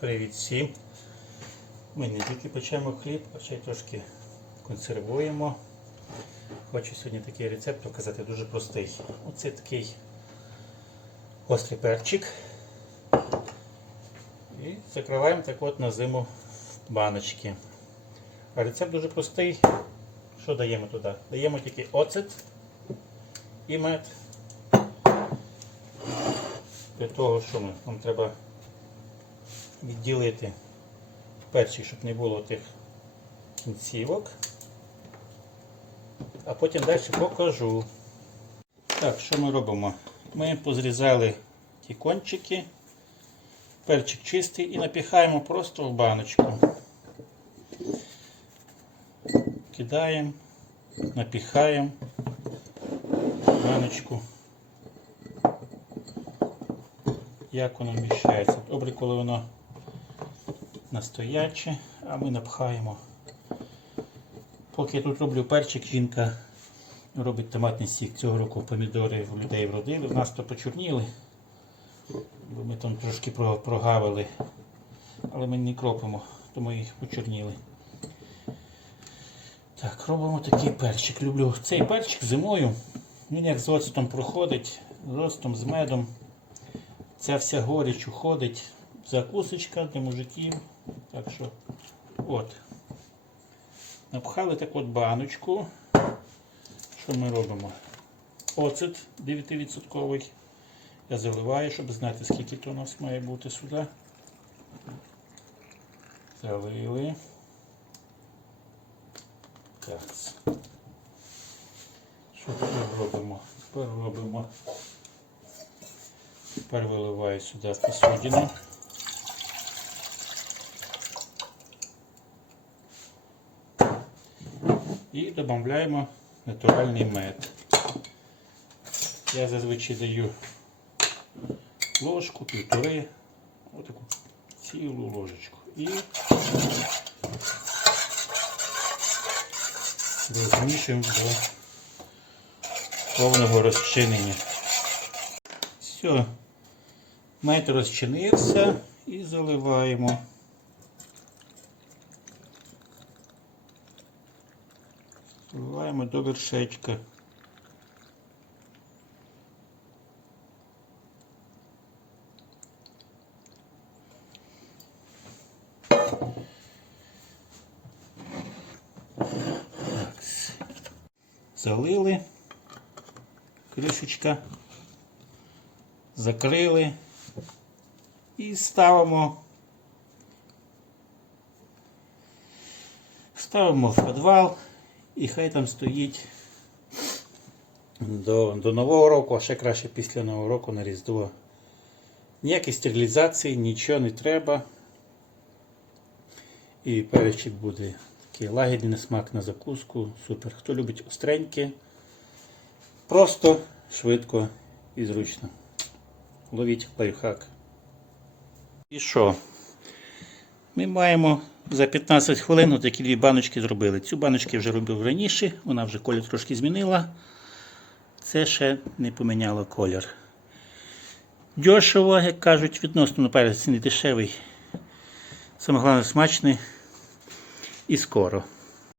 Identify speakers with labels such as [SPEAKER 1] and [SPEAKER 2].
[SPEAKER 1] Привіт всім! Ми не тільки печемо хліб, а ще й трошки консервуємо. Хочу сьогодні такий рецепт показати, дуже простий. Оце такий гострий перчик. І закриваємо так от на зиму баночки. А рецепт дуже простий. Що даємо туди? Даємо тільки оцет і мед. Для того, що ми, нам треба відділити перший, щоб не було тих кінцівок. А потім далі покажу. Так, що ми робимо? Ми позрізали ті кончики, перчик чистий і напіхаємо просто в баночку. Кидаємо, напіхаємо в баночку. Як воно вміщається. Добре, коли воно настояче, а ми напхаємо. Поки я тут роблю перчик, жінка робить томатний сік. Цього року помідори в людей вродили. У нас то почорніли, бо ми там трошки прогавили, але ми не кропимо, тому їх почорніли. Так, робимо такий перчик. Люблю цей перчик зимою. Він як з оцтом проходить, з оцтом, з медом. Ця вся горіч уходить. Закусочка для мужиків. Так що, от. Напхали так от баночку. Що ми робимо? Оцет 9%. Я заливаю, щоб знати, скільки то у нас має бути сюди. Залили. Так. Що тепер робимо? Тепер робимо. Тепер виливаю сюди посудину. І додаємо натуральний мед. Я зазвичай даю ложку, півтори, отаку цілу ложечку. І розмішуємо до повного розчинення. Все, мед розчинився і заливаємо. Заливаємо до вершечка. Залили. Кришечка. Закрили. І ставимо. Ставимо в підвал і хай там стоїть до, до Нового року, а ще краще після Нового року на Різдво. Ніякої стерилізації, нічого не треба. І перечик буде такий лагідний смак на закуску. Супер. Хто любить остреньке, просто, швидко і зручно. Ловіть лайфхак. І що? Ми маємо за 15 хвилин такі дві баночки зробили. Цю баночку я вже робив раніше, вона вже колір трошки змінила. Це ще не поміняло колір. Дешево, як кажуть, відносно наперед не дешевий. Саме смачний і скоро.